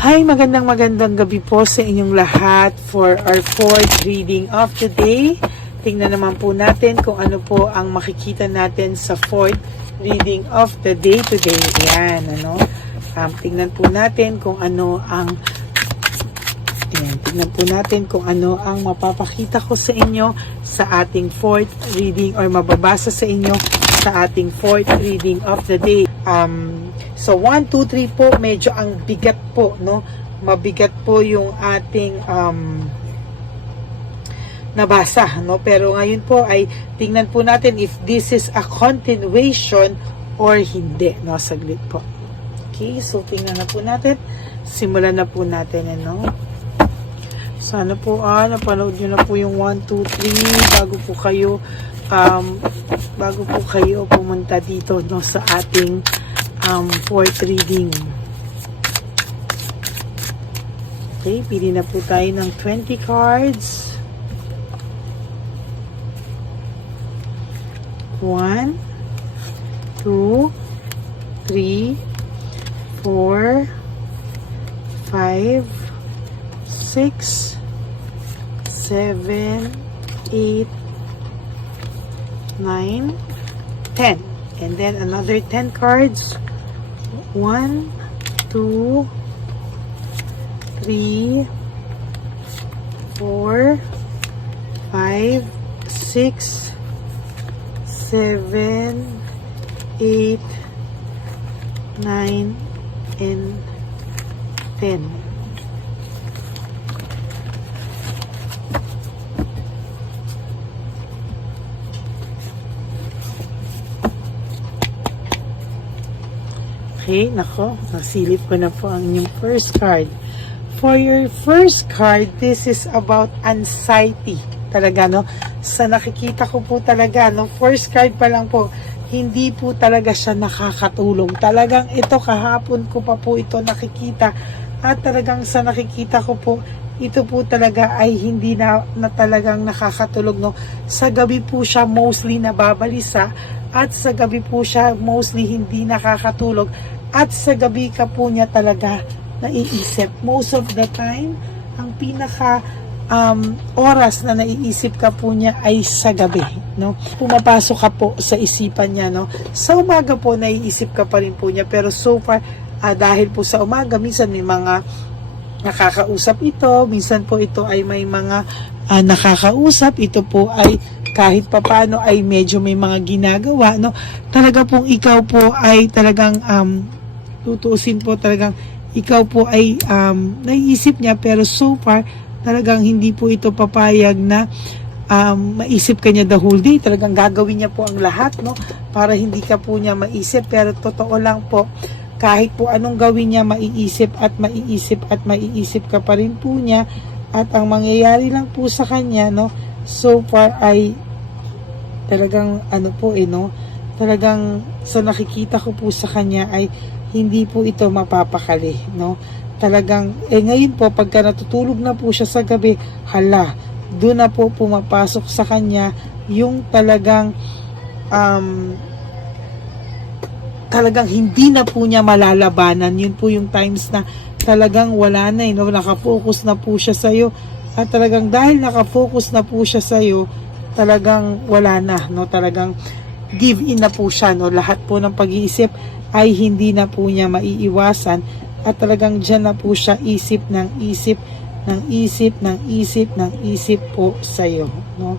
Hi, magandang gabi po sa inyong lahat for our fourth reading of the day. Tingnan naman po natin kung ano po ang makikita natin sa fourth reading of the day today. Yan, tingnan po natin kung ano ang mapapakita ko sa inyo sa ating fourth reading or mababasa sa inyo sa ating fourth reading of the day. So 1, 2, 3 po, medyo ang bigat po, no? Mabigat po yung ating nabasa, no? Pero ngayon po ay tingnan po natin if this is a continuation or hindi, no? Saglit po. Okay, so tingnan na po natin. Simulan na po natin, ano? Sana po, napanood nyo na po yung 1, 2, 3 bago po kayo pumunta dito, no, sa ating fourth reading. Okay, pili na po tayo ng 20 cards. 1, 2, 3, 4, 5, 6, 7, 8, 9, 10. And then another 10 cards. 1, 2, 3, 4, 5, 6, 7, 8, 9, and 10. Okay, nako, nasilip ko na po ang inyong first card. For your first card, this is about anxiety. Talaga, no? Sa nakikita ko po talaga, no? First card pa lang po, hindi po talaga siya nakakatulong. Talagang ito, kahapon ko pa po ito nakikita. At talagang sa nakikita ko po, ito po talaga ay hindi na talagang nakakatulog, no? Sa gabi po siya mostly nababalisa. At sa gabi po siya mostly hindi nakakatulog. At sa gabi ka po niya talaga naiisip. Most of the time, ang pinaka oras na naiisip ka po niya ay sa gabi, no? Pumapasok ka po sa isipan niya, no? Sa umaga po naiisip ka pa rin po niya, pero so far dahil po sa umaga minsan may mga nakakausap ito, minsan po ito ay may mga nakakausap, ito po ay kahit papano ay medyo may mga ginagawa, no? Talaga pong ikaw po ay talagang tutuusin po, talagang ikaw po ay naiisip niya, pero so far talagang hindi po ito papayag na maisip ka niya the whole day. Talagang gagawin niya po ang lahat, no, para hindi ka po niya maisip. Pero totoo lang po, kahit po anong gawin niya, maiisip at maiisip ka pa rin po niya. At ang mangyayari lang po sa kanya, no, so far ay talagang no, talagang sa nakikita ko po sa kanya ay hindi po ito mapapakali, no? Talagang, ngayon po, pagka natutulog na po siya sa gabi, doon na po pumapasok sa kanya yung talagang talagang hindi na po niya malalabanan. Yun po yung times na talagang wala na, no? Nakafocus na po siya sa'yo. At talagang dahil nakafocus na po siya sa'yo, talagang wala na, no? Talagang give in na po siya, no? Lahat po ng pag-iisip ay hindi na po niya maiiwasan at talagang dyan na po siya isip po sa'yo, no?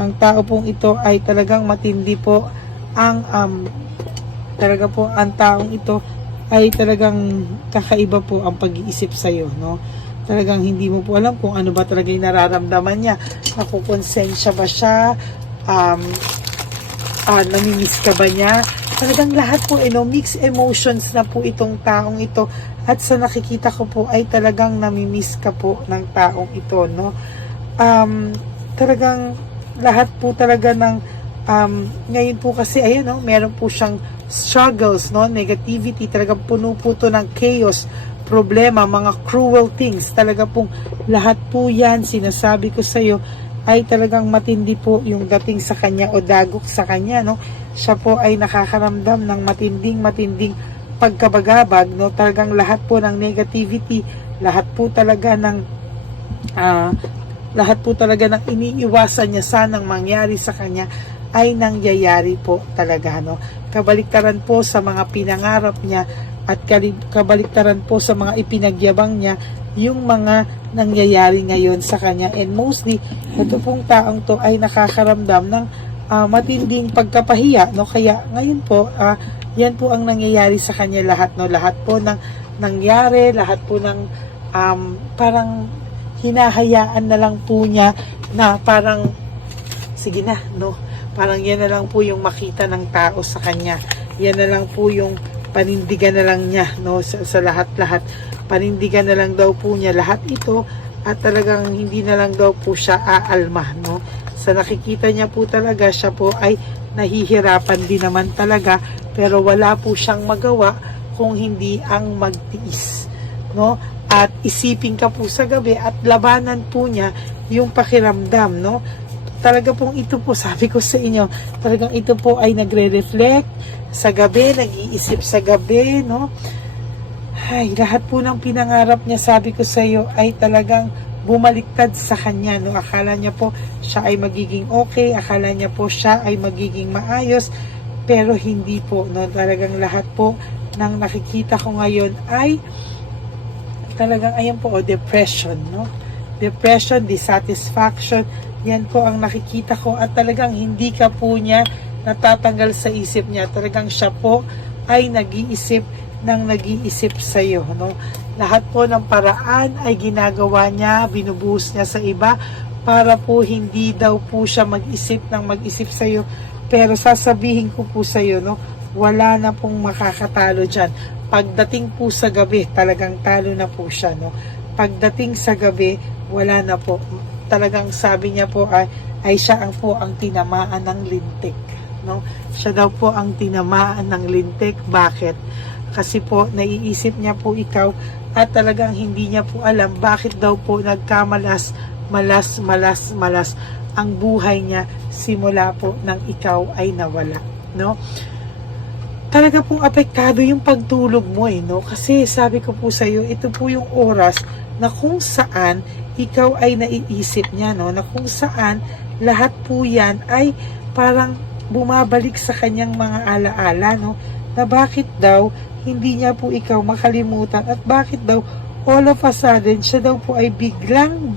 Ang tao pong ito ay talagang matindi po ang talaga po ang taong ito ay talagang kakaiba po ang pag-iisip sa'yo, no? Talagang hindi mo po alam kung ano ba talaga yung nararamdaman niya. Nakukonsensya ba siya? Namimiss ka ba niya? Talagang lahat po, mixed emotions na po itong taong ito. At sa nakikita ko po ay talagang namimiss ka po ng taong ito, no? Talagang lahat po talaga ng ngayon po kasi, ayan, no, meron po siyang struggles, no? Negativity, talagang puno po to ng chaos, problema, mga cruel things. Talaga pong lahat po yan, sinasabi ko sa iyo, ay talagang matindi po yung dating sa kanya o dagok sa kanya, no? Siya po ay nakakaramdam ng matinding pagkabagabag, no, talagang lahat po ng negativity, lahat po talaga ng iniiwasan niya sanang mangyari sa kanya ay nangyayari po talaga, no. Kabaliktaran po sa mga pinangarap niya at kabaliktaran po sa mga ipinagyabang niya yung mga nangyayari ngayon sa kanya. And mostly, ito pong taong to ay nakakaramdam ng matinding pagkapahiya, no. Kaya ngayon po, yan po ang nangyayari sa kanya lahat, no. Lahat po ng nangyari, lahat po ng parang hinahayaan na lang po niya na parang sige na, no. Parang yan na lang po yung makita ng tao sa kanya. Yan na lang po yung panindigan na lang niya, no, sa lahat-lahat. Panindigan na lang daw po niya lahat ito at talagang hindi na lang daw po siya aalma, no. Sa nakikita niya po talaga, siya po ay nahihirapan din naman talaga, pero wala po siyang magawa kung hindi ang magtiis, no. At isipin ka po sa gabi at labanan po niya yung pakiramdam, no. Talaga pong ito po, sabi ko sa inyo, talagang ito po ay nagre-reflect sa gabi, nag-iisip sa gabi, no. Ay, lahat po ng pinangarap niya, sabi ko sa iyo, ay talagang bumaliktad sa kanya, no. Akala niya po siya ay magiging okay, akala niya po siya ay magiging maayos, pero hindi po, no. Talagang lahat po ng nakikita ko ngayon ay talagang ayan po, depression, no. Depression, dissatisfaction, yan po ang nakikita ko at talagang hindi ka po niya natatanggal sa isip niya. Talagang siya po ay nag-iisip sa iyo, no. Lahat po ng paraan ay ginagawa niya, binubuhos niya sa iba para po hindi daw po siya mag-isip sa iyo. Pero sasabihin ko po sa iyo, no, wala na pong makakatalo diyan. Pagdating po sa gabi, talagang talo na po siya, no. Pagdating sa gabi, wala na po. Talagang sabi niya po ay siya ang tinamaan ng lintik, no. Siya daw po ang tinamaan ng lintik. Bakit? Kasi po naiisip niya po ikaw at talagang hindi niya po alam bakit daw po nagkamalas ang buhay niya simula po nang ikaw ay nawala, no. Talaga pong apektado yung pagtulog mo, no. Kasi sabi ko po sa iyo, ito po yung oras na kung saan ikaw ay naiisip niya, no, na kung saan lahat po yan ay parang bumabalik sa kanyang mga alaala, no, na bakit daw hindi niya po ikaw makalimutan at bakit daw all of a sudden siya daw po ay biglang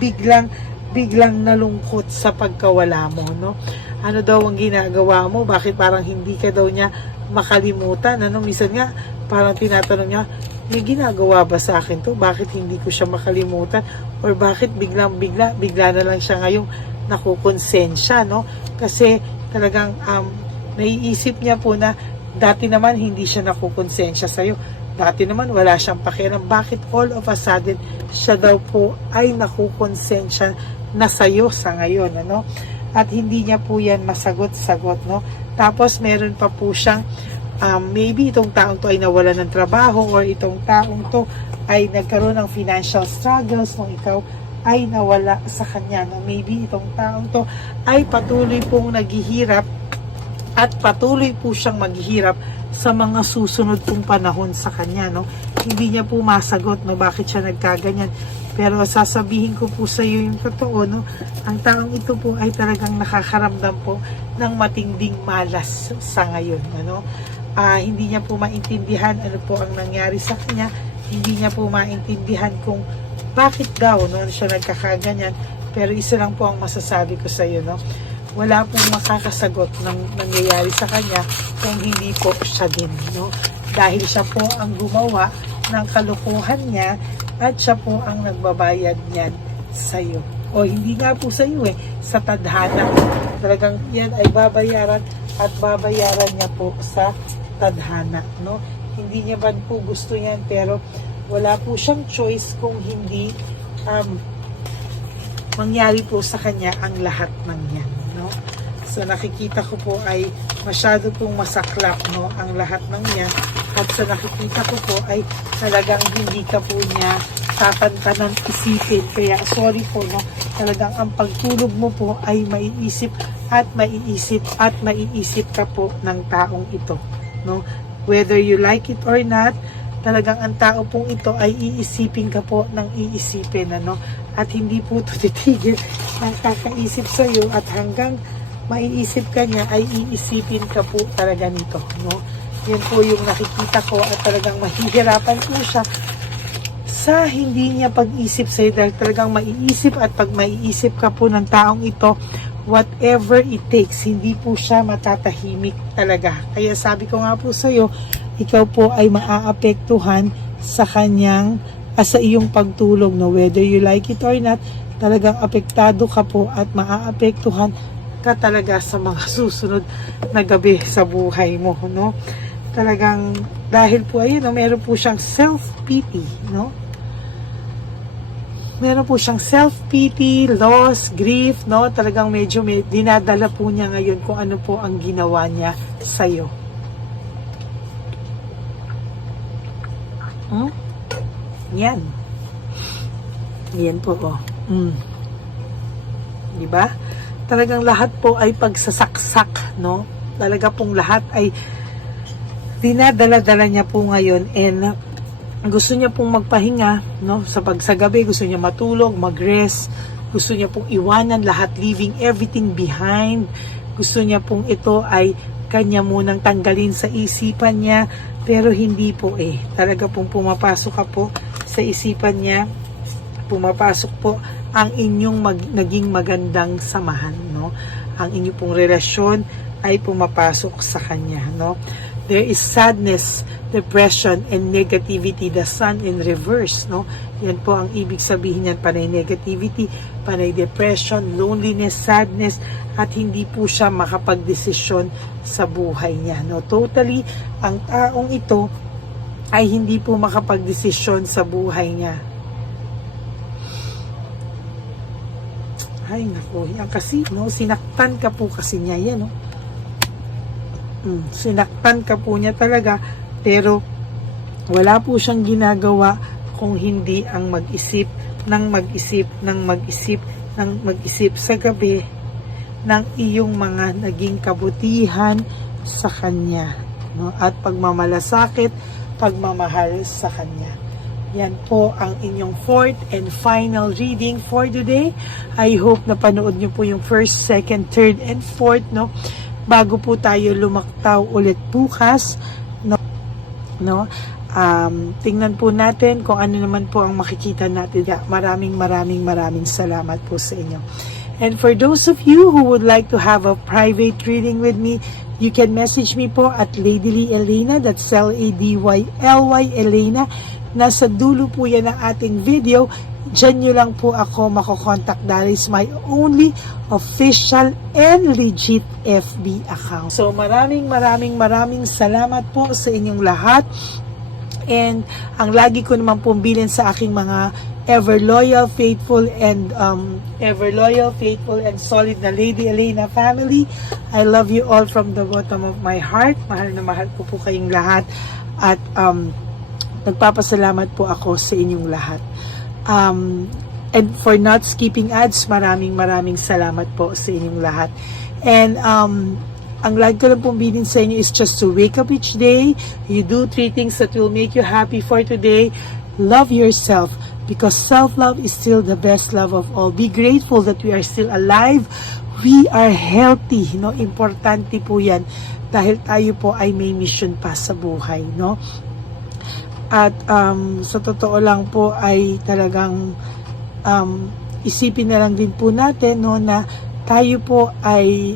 nalungkot sa pagkawala mo, no. Ano daw ang ginagawa mo? Bakit parang hindi ka daw niya makalimutan, ano? Minsan nga parang tinatanong niya, may ginagawa ba sa akin to? Bakit hindi ko siya makalimutan? Or bakit bigla na lang siya ngayong nakukonsensya, no? Kasi talagang naiisip niya po na dati naman hindi siya nakukonsensya sa'yo. Dati naman wala siyang pakialam. Bakit all of a sudden siya daw po ay nakukonsensya na sa'yo sa ngayon, ano? At hindi niya po yan masagot-sagot, no? Tapos meron pa po siyang maybe itong taong to ay nawala ng trabaho or itong taong to ay nagkaroon ng financial struggles nung ikaw ay nawala sa kanya, no? Maybe itong taong to ay patuloy pong naghihirap at patuloy po siyang maghihirap sa mga susunod pong panahon sa kanya, no? Hindi niya po masagot, no, bakit siya nagkaganyan. Pero sasabihin ko po sa iyo yung totoo, no? Ang taong ito po ay talagang nakakaramdam po ng matinding malas sa ngayon, ano? Hindi niya po maintindihan ano po ang nangyari sa kanya. Hindi niya po maintindihan kung bakit daw, no, siya nagkakaganyan. Pero isa lang po ang masasabi ko sa iyo, no? Wala pong makakasagot ng nangyayari sa kanya kung hindi po siya din, no? Dahil siya po ang gumawa ng kalukuhan niya at siya po ang nagbabayad niyan sa iyo. O hindi nga po sa iyo sa tadhana. Talagang yan ay babayaran at babayaran niya po sa tadhana, no? Hindi niya ba po gusto yan, pero wala po siyang choice kung hindi mangyari po sa kanya ang lahat ng yan, no? So nakikita ko po ay masyado pong masaklap, no, ang lahat ng yan. At sa nakikita ko po ay talagang hindi ka po niya tatantanan isipin. Kaya sorry po, no, talagang ang pagtulog mo po ay maiisip ka po ng taong ito, no. Whether you like it or not, talagang ang tao pong ito ay iisipin ka po ng iisipin, ano? At hindi po ito titigil ng kakaisip sa iyo, at hanggang maiisip ka niya ay iisipin ka po talaga nito, no? Yan po yung nakikita ko, at talagang mahihirapan po siya sa hindi niya pag-isip sa iyo, dahil talagang maiisip, at pag maiisip ka po ng taong ito, whatever it takes, hindi po siya matatahimik talaga. Kaya sabi ko nga po sa iyo, ikaw po ay maaapektuhan sa kanyang, sa iyong pagtulog, no? Whether you like it or not, talagang apektado ka po at maaapektuhan ka talaga sa mga susunod na gabi sa buhay mo, no? Talagang, dahil po ayun, no, meron po siyang self-pity, no? Meron po siyang self-pity, loss, grief, no? Talagang medyo dinadala po niya ngayon kung ano po ang ginawa niya sa'yo. Yan. Yan po, oh. Diba? Talagang lahat po ay pagsasaksak, no? Talaga pong lahat ay dinadala-dala niya po ngayon, and gusto niya pong magpahinga, no? Sa gabi, gusto niya matulog, mag-rest, gusto niya pong iwanan lahat, leaving everything behind. Gusto niya pong ito ay kanya munang tanggalin sa isipan niya, pero hindi po Talaga pong pumapasok ka po sa isipan niya, pumapasok po ang inyong naging magandang samahan, no? Ang inyong pong relasyon ay pumapasok sa kanya, no? There is sadness, depression, and negativity, the sun in reverse, no? Yan po ang ibig sabihin niyan, panay negativity, panay depression, loneliness, sadness, at hindi po siya makapagdesisyon sa buhay niya, no? Totally, ang taong ito ay hindi po makapagdesisyon sa buhay niya. Ay, naku, yan kasi, no? Sinaktan ka po kasi niya, yan, no? Sinaktan ka po niya talaga, pero wala po siyang ginagawa kung hindi ang mag-isip sa gabi ng iyong mga naging kabutihan sa kanya, no? At pagmamalasakit, pagmamahal sa kanya. Yan po ang inyong fourth and final reading for today. I hope na panood nyo po yung first, second, third, and fourth, no? Bago po tayo lumaktaw ulit bukas, no? Tingnan po natin kung ano naman po ang makikita natin. Maraming salamat po sa inyo. And for those of you who would like to have a private reading with me, you can message me po at Ladyly Elena, that's Ladyly Elena. Nasa dulo po yan ng ating video. Diyan nyo lang po ako makokontak. That is my only official and legit FB account. So maraming salamat po sa inyong lahat. And ang lagi ko naman pong bilin sa aking mga ever loyal, faithful, and solid na Lady Elena family. I love you all from the bottom of my heart. Mahal na mahal ko po kayong lahat. At nagpapasalamat po ako sa inyong lahat. And for not skipping ads, maraming salamat po sa inyong lahat. And ang lagi ko lang pong bilin sa inyo is just to wake up each day. You do 3 things that will make you happy for today. Love yourself, because self-love is still the best love of all. Be grateful that we are still alive. We are healthy, no? Importante po yan, dahil tayo po ay may mission pa sa buhay, no? At sa totoo lang po ay talagang isipin na lang din po natin, no, na tayo po ay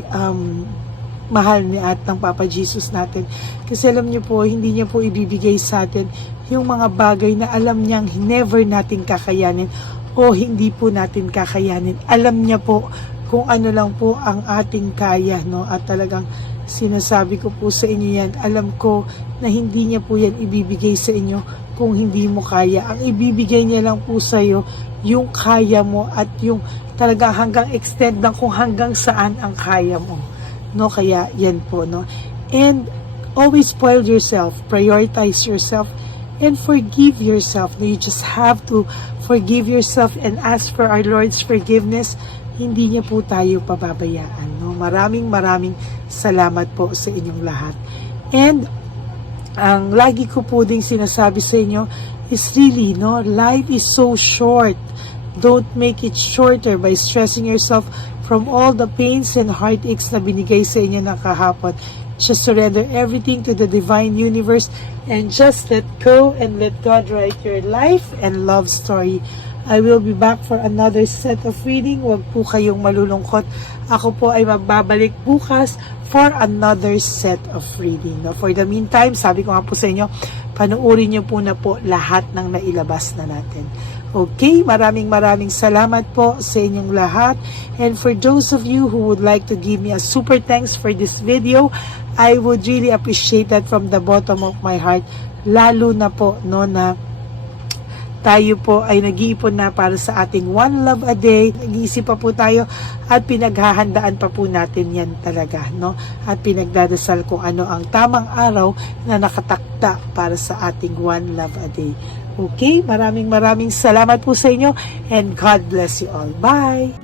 mahal ni at ng Papa Jesus natin. Kasi alam niyo po, hindi niya po ibibigay sa atin yung mga bagay na alam niyang never natin kakayanin o hindi po natin kakayanin. Alam niya po kung ano lang po ang ating kaya, no? At talagang sinasabi ko po sa inyo yan, alam ko na hindi niya po yan ibibigay sa inyo kung hindi mo kaya. Ang ibibigay niya lang po sa iyo yung kaya mo, at yung talaga hanggang extend ng kung hanggang saan ang kaya mo, no? Kaya yan po, no? And always spoil yourself, prioritize yourself, and forgive yourself. You just have to forgive yourself and ask for our Lord's forgiveness. Hindi niya po tayo pababayaan, no? Maraming salamat po sa inyong lahat. And ang lagi ko po ding sinasabi sa inyo is really, no, life is so short. Don't make it shorter by stressing yourself from all the pains and heartaches na binigay sa inyo ng kahapon. Just surrender everything to the divine universe and just let go and let God write your life and love story. I will be back for another set of reading. Huwag po kayong malulungkot. Ako po ay magbabalik bukas for another set of reading. No? For the meantime, sabi ko nga po sa inyo, panuorin niyo po na po lahat ng nailabas na natin. Okay, maraming salamat po sa inyong lahat. And for those of you who would like to give me a super thanks for this video, I would really appreciate that from the bottom of my heart. Lalo na po, no, na tayo po ay nag-iipon na para sa ating One Love a Day. Nag-iisip pa po tayo at pinaghahandaan pa po natin yan talaga, no? At pinagdadasal kung ano ang tamang araw na nakatakda para sa ating One Love a Day. Okay, maraming salamat po sa inyo and God bless you all. Bye!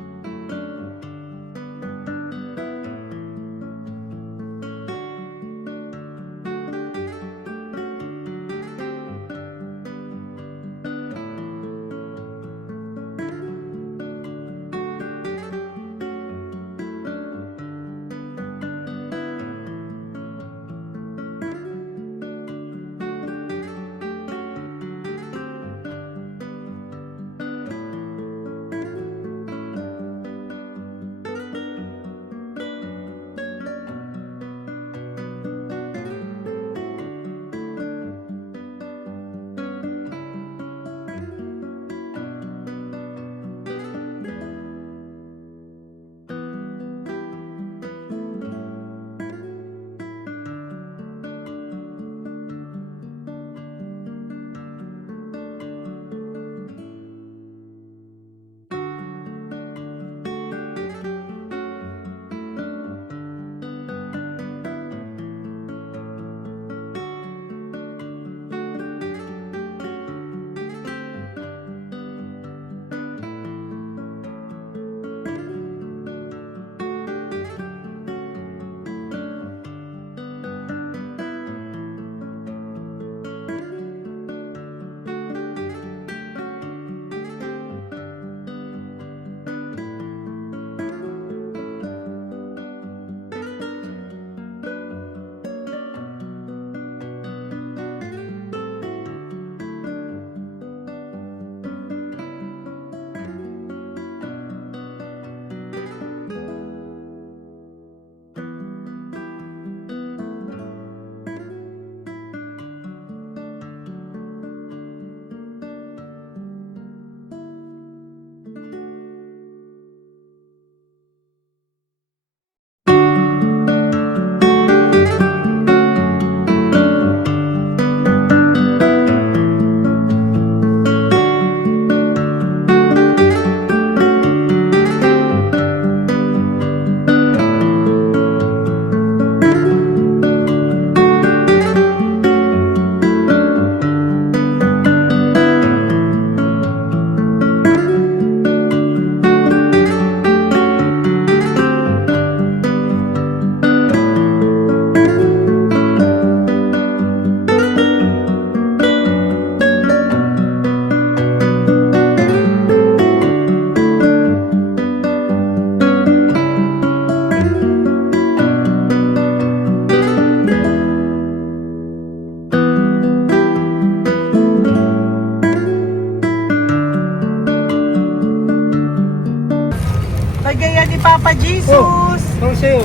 Bigay ni Papa Jesus. Oh, sa'yo.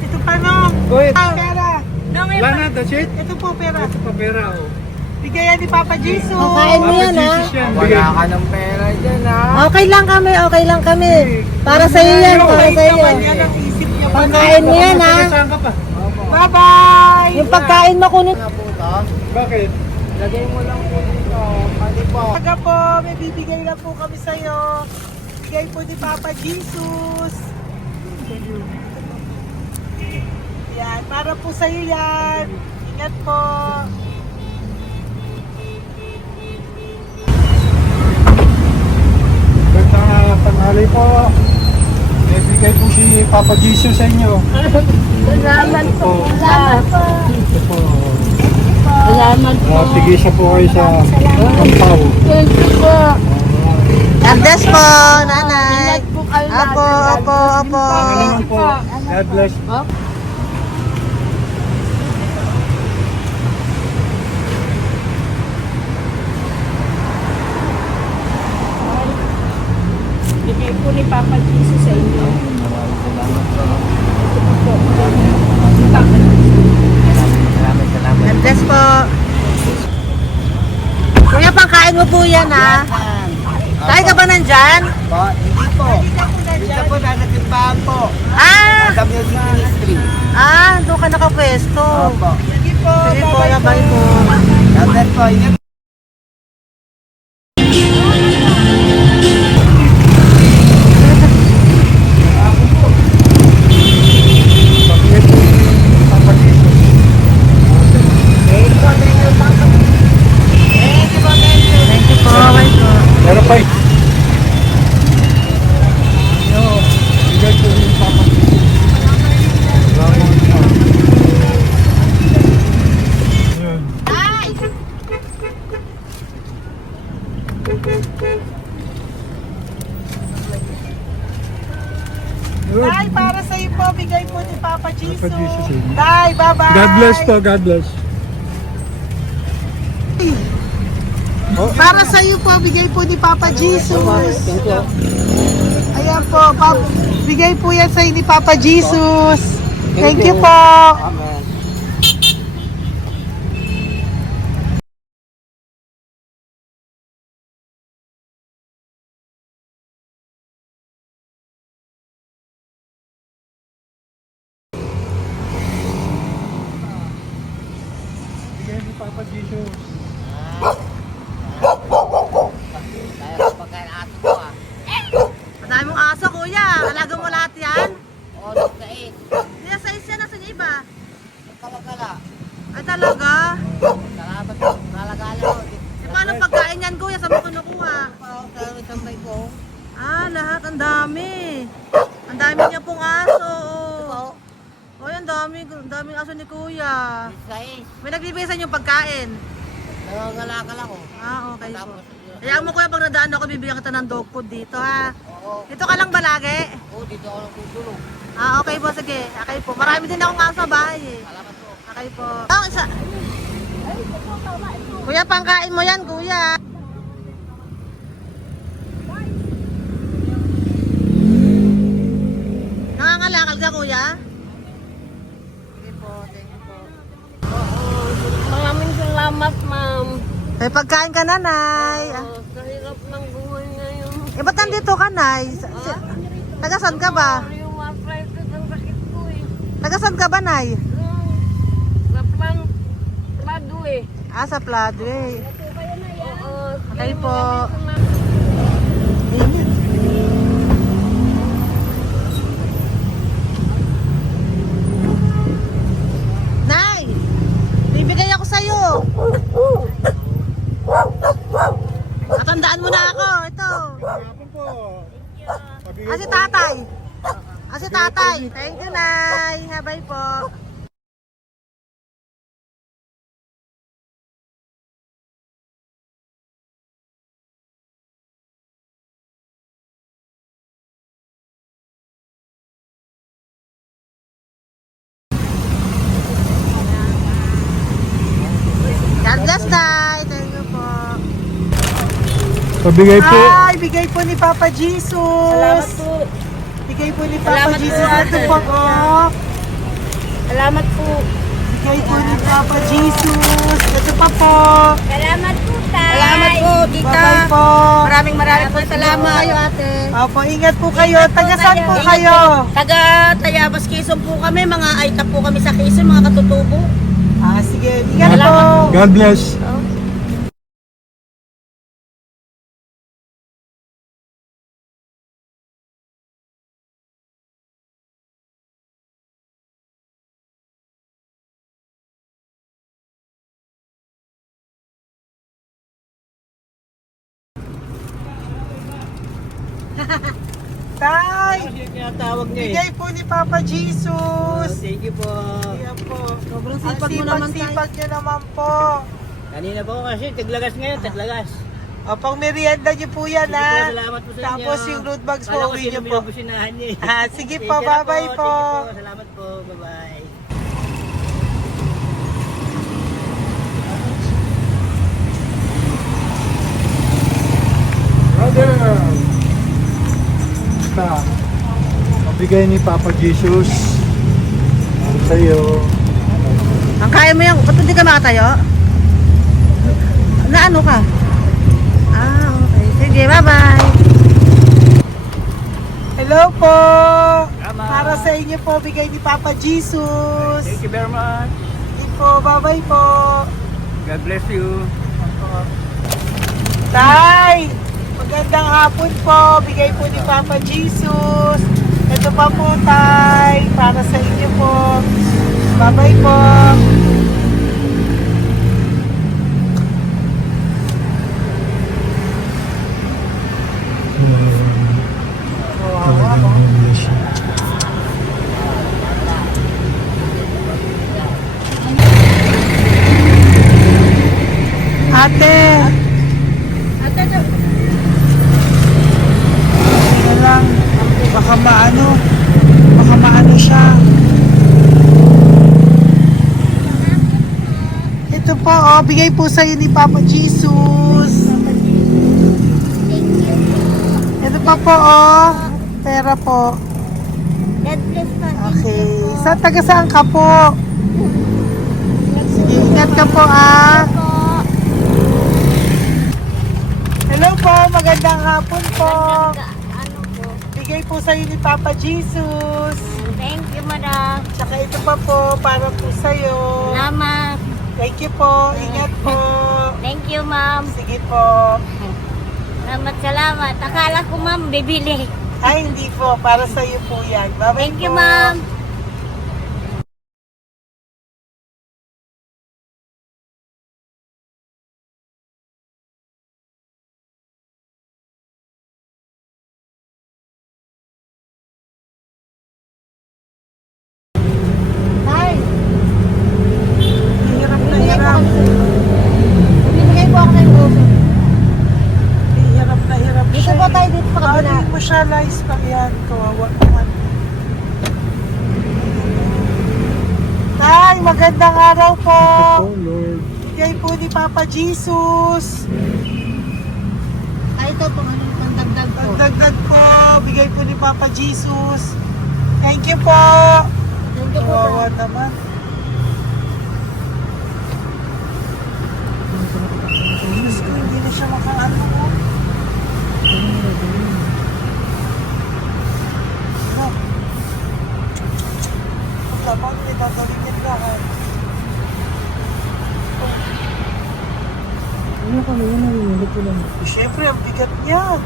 Ito pa nung. Wait. Pera. Wala na, that's it? Ito po pera. Ito pa pera, oh. Bigay ni Papa Jesus. Kain mo yan, ha? Wala ka ng pera dyan, ha? Okay lang kami. Para sa iyo yan, para sa iyo. Yan ang isip niyo. Pagkain mo yan, ha? Saan ka pa? Bye-bye. Yung pagkain mo kunin. Bakit? Lagay mo lang po dito. Pati po. Taga po, may bibigay lang po kami sa'yo. Bigay po ni Papa Jesus. Yan, para po sa'yo yan. Ingat po. Ganda tanghali po. Bibigay po si Papa Jesus sa inyo. Salamat po. Salamat po. Ito po. Salamat po. Tigisa po kayo sa Pampaw. Thank you po. God bless po, nanay. Ingat po kayo lahat. Opo, opo, opo. Ano naman po. God bless. Bigay po ni Papa Jesus sa inyo. God bless po. Kuya, pangkain mo po yan, ha? Kain ka ba nandyan? Hindi po. Dito po, nanatimbahan po. Ah! Sa Music Ministry. Doon ka nakapwesto. Opo. Sige po, bye po. God bless po. Ingat Thank you po, bye po. Meron pa eh. Bigay po yung Papa. Yun. Yun. Tay, para sa iyo po, bigay po ni Papa Jesus. Papa Jesus, eh. Tay, bye-bye. God bless po, God bless. Para sa iyo po, bigay po ni Papa Jesus. Ayan po, bigay po yan sa ni Papa Jesus. Thank you po. Amen. Bigay ni Papa Jesus. Madami mong aso, kuya. Alaga mo lahat yan? O, nagkait. Hindi, size yan. Nasa niya iba? Kalagala. Ay, talaga? Salamat po. Nalagala ko. Paano pagkain yan, kuya? Saan mo kinukuha? Sa tambay ko. Lahat. Ang dami. Ang dami niya pong aso. Ang daming aso ni kuya. Guys, May nagbibigay sa inyong pagkain. nalagala ko. Okay po. Kaya mo kuya, pag nadaan ako, bibigyan kita ng dog food dito, ha? Oo. Dito ka lang ba lagi? Oo, dito ako nagtutulog. Okay po, sige. Okay po. Marami din akong aso sa bahay, eh. Salamat po. Okay po. Isa. Kuya, pangkain mo yan, kuya. Nangangalakal ka, kuya? Sige po, thank you po. Maraming salamat, ma'am. May pagkain ka, nanay. Sa hirap ng buhay ngayon. Ba't nandito ka, nay? Tagasan ka ba? Yung arthritis ang sakit ko eh. Tagasan ka ba, nay? Sa plado eh. Sa Pladway. Oo. Okay po. Nay! Bibigay ako sa'yo. Natandaan mo na ako. Ito. Hapon po. Si tatay. Si tatay. Thank you, Nay. Bye po. God bless, Nay. Thank you po. Pabigay po. Ay, bigay po ni Papa Jesus. Salamat po. Bigay po ni Papa Salamat po, Jesus. ate. Ito po po. Salamat po. Bigay po ni Papa Jesus. Ito pa po. Salamat po, tay. Salamat po, tita. Bye-bye po. Maraming po salamat. Kayo, ate. Opo, ingat po kayo. Taga saan po kayo? Taga Tayabas, Quezon po kami. Mga aita po kami sa Quezon, mga katutubo. Sige, ingat po. God bless. Tay! Kasi tinatawag niya eh. Bigay po ni Papa Jesus. Thank you po. Ayan po. Sobrang Ang sipag mo naman tayo. sipag nyo naman po. Kanina po kasi taglagas ngayon, taglagas. O, pang merienda nyo po yan, Sige po, ha? salamat po sa inyo. Tapos yung road bags po, Kala ko uwi nyo sino po. binubusinahan niya eh. Ah, sige po, Thank you na bye-bye po. Thank you po, salamat po, bye-bye. Brother! Basta, mabigay ni Papa Jesus sa iyo. Ang kaya mo yan, ba't hindi ka makatayo? Na ano ka? Ah, okay. Sige, bye-bye. Hello po! Tama. Para sa inyo po, bigay ni Papa Jesus. Thank you very much. Sige po, bye-bye po. God bless you. Tay! Magandang hapon po. Bigay po ni Papa Jesus. Ito pa po, Tay. Para sa inyo po. Bye-bye po. Kawawa, no? Ate! Tingnan lang. Baka maano siya. Ito po, oh, bigay po sa'yo ni Papa Jesus. Ito pa po, oh. Pera po. God bless po. Okay. Taga saan ka po? Sige, ingat ka po, ah. Hello po, magandang hapon po. Ano po? Bigay po sa'yo ni Papa Jesus. Thank you, madam. Tsaka ito pa po, para po sa'yo. Salamat. Thank you po, ingat po. Thank you, ma'am. Sige po. Salamat. Akala ko, ma'am, bibili. Ay, hindi po, para sa'yo po yan. Bye-bye Thank you, po. ma'am. Tay, Hirap na hirap. bibigay po ako ng uso. Hirap na hirap Dito siya. po tayo, dito sa kabila. Ano mo siya, lies pa yan. Kawawa naman. Tay, magandang araw po. Oh Lord. Bigay po ni Papa Jesus. Ay, ito po, ano yung dagdag po. Dagdag po, bigay po ni Papa Jesus. Thank you po. Thank you po, Kawawa tay. naman. Diyos ko, hindi na siya makaano ko. Ano? Dapat may tatawin lahat. Ano kami yun, nalilito lang. Siyempre, ang bigat niyan.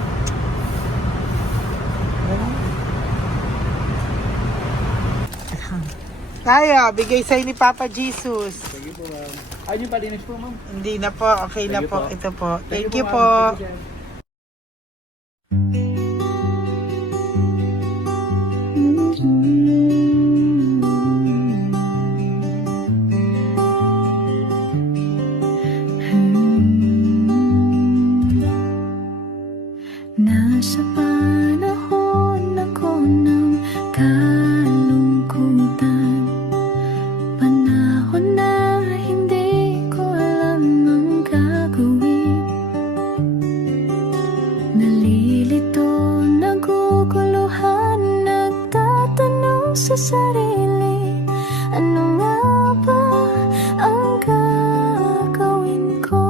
Kaya, bigay sa'yo ni Papa Jesus. Thank you po, ma'am. Ay, yung palinis po, ma'am. Hindi na po, okay na Thank you po. po. Ito po. Thank you ma'am. po. Thank you, sir. Nasa panahon ako ng kalungkutan, panahon na hindi ko alam ang gagawin. Nalilito, naguguluhan, nagtatanong sa sarili, ano nga ba ang gagawin ko?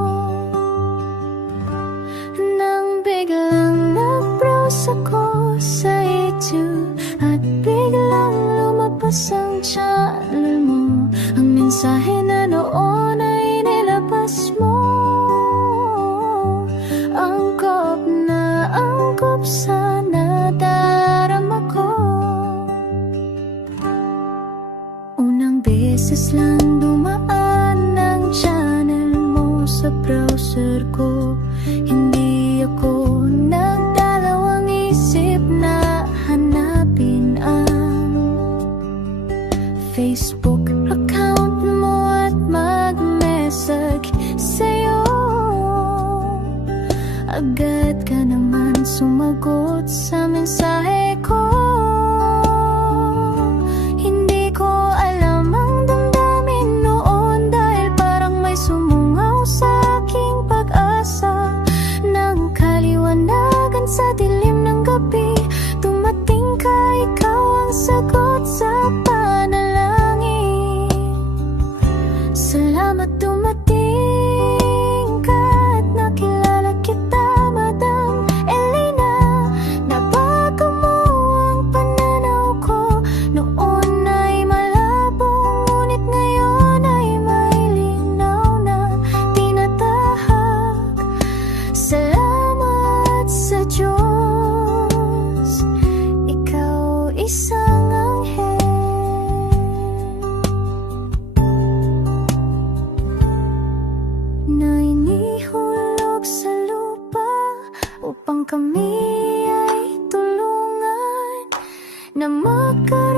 Nang biglang nag-browse ako sa YouTube at biglang lumabas ang channel mo, ang mensahe na noon ay nilabas mo. Angkop sa nadarama ko. Unang beses lang dumaan ang channel mo sa browser ko. Hindi ako nagdalawang isip na ka naman sumagot sa mensahe ko. Hindi ko alam ang damdamin noon, dahil parang may sumungaw sa aking pag-asa. Nang kaliwanagan sa dilim ng gabi, dumating ka, ikaw ang sagot sa panalangin. Salamat dumating ka at nakilala kita, Madam Elena. Nabago mo ang pananaw ko, noon ay malabo, ngunit ngayon ay may linaw na tinatahak. Salamat sa Diyos, ikaw isang anghel na inihulog sa lupa upang kami ay tulungan na magkaroon